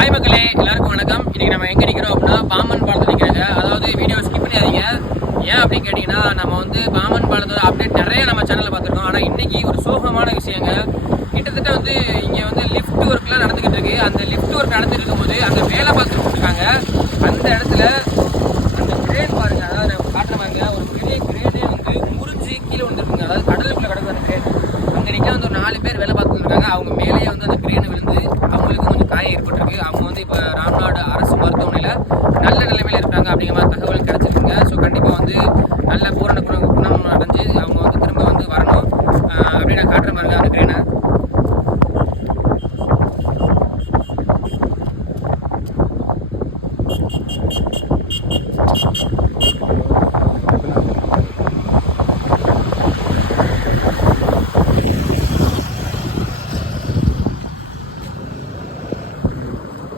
Hi மக்களே, எல்லாருக்கும் வணக்கம். இன்னைக்கு நம்ம எங்கே நிற்கிறோம் அப்படின்னா பாம்பன் பாலத்தில் நிற்கிறாங்க. அதாவது வீடியோ ஸ்கிப் பண்ணியாதீங்க. ஏன் அப்படின்னு கேட்டிங்கன்னா, நம்ம வந்து பாம்பன் பாலத்தோட அப்டேட் நிறைய நம்ம சேனலில் பார்த்துருக்கோம். ஆனால் இன்னைக்கு ஒரு சோகமான விஷயங்க. கிட்டத்தட்ட வந்து இங்கே வந்து லிஃப்ட் ஒர்க்லாம் நடந்துக்கிட்டு இருக்கு. அந்த லிஃப்ட் ஒர்க் நடந்துட்டு இருக்கும்போது அங்கே வேலை பார்த்துட்டு இருக்காங்க. அந்த இடத்துல அந்த கிரேன் பாருங்க, அதாவது நம்ம காட்டுற பாருங்க, ஒரு பெரிய கிரேனே வந்து முறிஞ்சு கீழே வந்துருக்குங்க. அதாவது கடலுக்குள்ள கிடக்குற அந்த கிரேன் அங்கே நிற்க வந்து ஒரு 4 பேர் வேலை பார்த்துட்டு இருக்காங்க. அவங்க மேலேயே வந்து அந்த கிரேன் விழுந்து அவங்களுக்கு கொஞ்சம் காயம் ஏற்பட்டிருக்கு. அவங்க வந்து இப்போ ராம்நாடு அரசு மருத்துவமனையில் நல்ல நிலைமையில் இருக்காங்க அப்படிங்கிற மாதிரி தகவல் கிடைச்சிருக்குங்க. ஸோ கண்டிப்பாக வந்து நல்ல பூரண